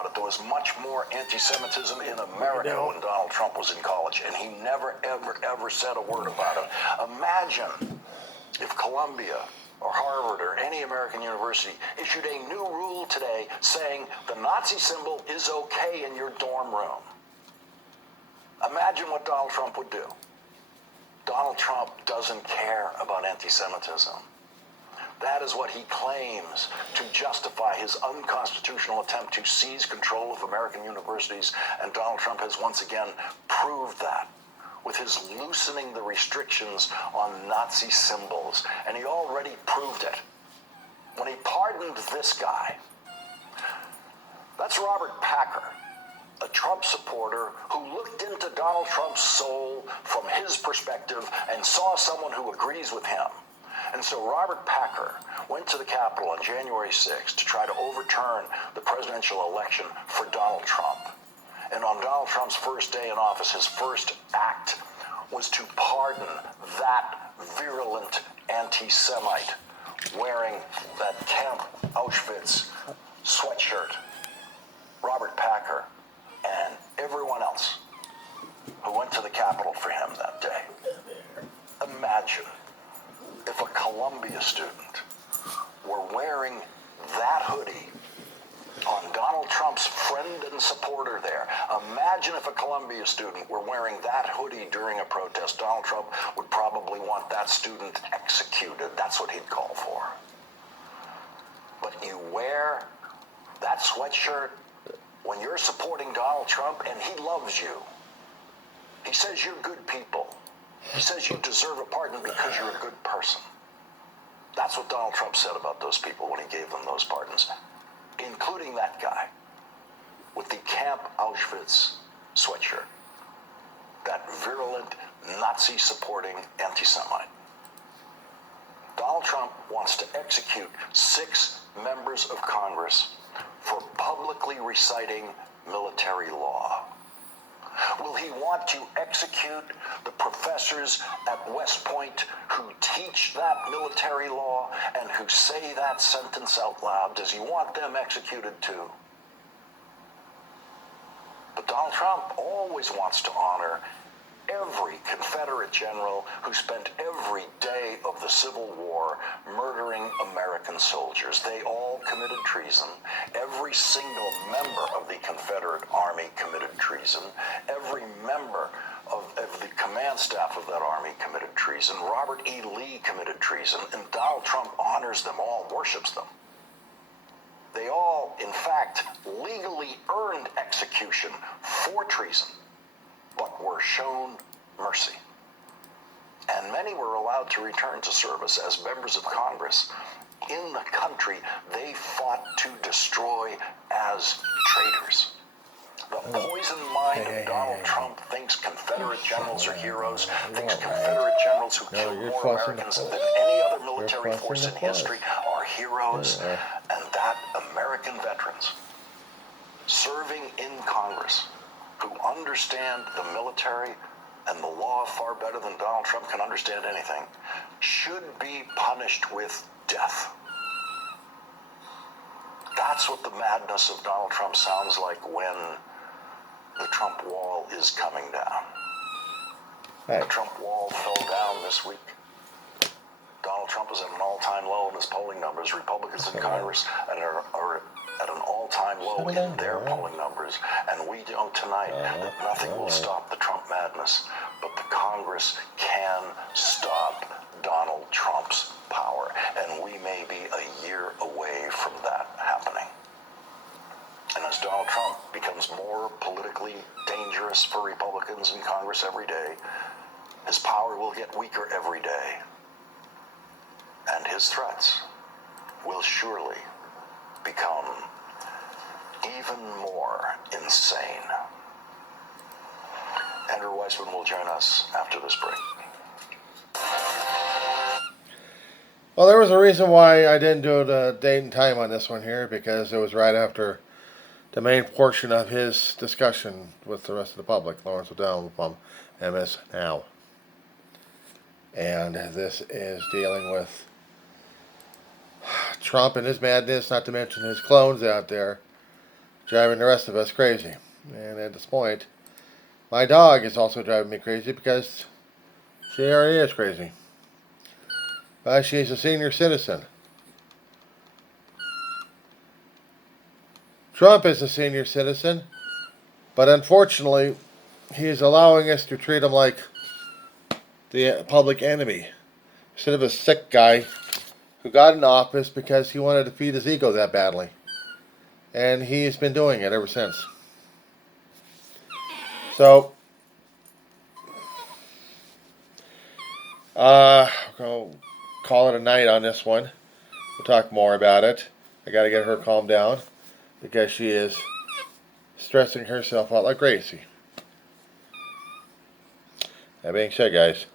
about it. There was much more anti-Semitism in America when Donald Trump was in college, and he never, ever said a word about it. Imagine if Columbia or Harvard or any American university issued a new rule today saying the Nazi symbol is okay in your dorm room. Imagine what Donald Trump would do. Donald Trump doesn't care about anti-Semitism. That is what he claims to justify his unconstitutional attempt to seize control of American universities, and Donald Trump has once again proved that with his loosening the restrictions on Nazi symbols, and he already proved it when he pardoned this guy. That's Robert Packer, a Trump supporter who looked into Donald Trump's soul from his perspective and saw someone who agrees with him. And so Robert Packer went to the Capitol on January 6th to try to overturn the presidential election for Donald Trump. And on Donald Trump's first day in office, his first act was to pardon that virulent anti-Semite wearing that Camp Auschwitz sweatshirt. Robert Packer and everyone else who went to the Capitol for him that day. Imagine if a Columbia student were wearing that hoodie on Donald Trump's friend and supporter there. Imagine if a Columbia student were wearing that hoodie during a protest. Donald Trump would probably want that student executed. That's what he'd call for. But you wear that sweatshirt when you're supporting Donald Trump, and he loves you. He says you're good people. He says you deserve a pardon because you're a good person. That's what Donald Trump said about those people when he gave them those pardons, including that guy with the Camp Auschwitz sweatshirt, that virulent Nazi-supporting anti-Semite. Donald Trump wants to execute 6 members of Congress for publicly reciting military law. Will he want to execute the professors at West Point who teach that military law and who say that sentence out loud? Does he want them executed too? But Donald Trump always wants to honor every Confederate general who spent every day of the Civil War murdering American soldiers. They all committed treason. Every single member of the Confederate Army committed treason. Every member of the command staff of that army committed treason. Robert E. Lee committed treason, and Donald Trump honors them all, worships them. They all, in fact, legally earned execution for treason, but were shown mercy. And many were allowed to return to service as members of Congress in the country they fought to destroy as traitors. The poisoned mind of Donald Trump thinks Confederate generals are heroes, thinks Confederate generals who killed more Americans than any other military force in history are heroes, and that American veterans serving in Congress who understand the military and the law far better than Donald Trump can understand anything should be punished with death. That's what the madness of Donald Trump sounds like when the Trump wall is coming down. The Trump wall fell down this week. Donald Trump is at an all-time low in his polling numbers. Republicans in Congress are at an all-time low in their polling numbers. And we know tonight that nothing will stop the Trump madness, but the Congress can stop Donald Trump's power. And we may be a year away from that happening. And as Donald Trump becomes more politically dangerous for Republicans in Congress every day, his power will get weaker every day. And his threats will surely become even more insane. Andrew Weissman will join us after this break. Well, there was a reason why I didn't do the date and time on this one here, because it was right after the main portion of his discussion with the rest of the public, Lawrence O'Donnell from MS Now. And this is dealing with Trump and his madness, not to mention his clones out there, driving the rest of us crazy. And at this point, my dog is also driving me crazy because she already is crazy. But she's a senior citizen. Trump is a senior citizen, but unfortunately, he is allowing us to treat him like the public enemy instead of a sick guy who got in office because he wanted to feed his ego that badly. And he's been doing it ever since. So, I'll call it a night on this one. We'll talk more about it. I gotta get her calmed down because she is stressing herself out like crazy. That being said, guys,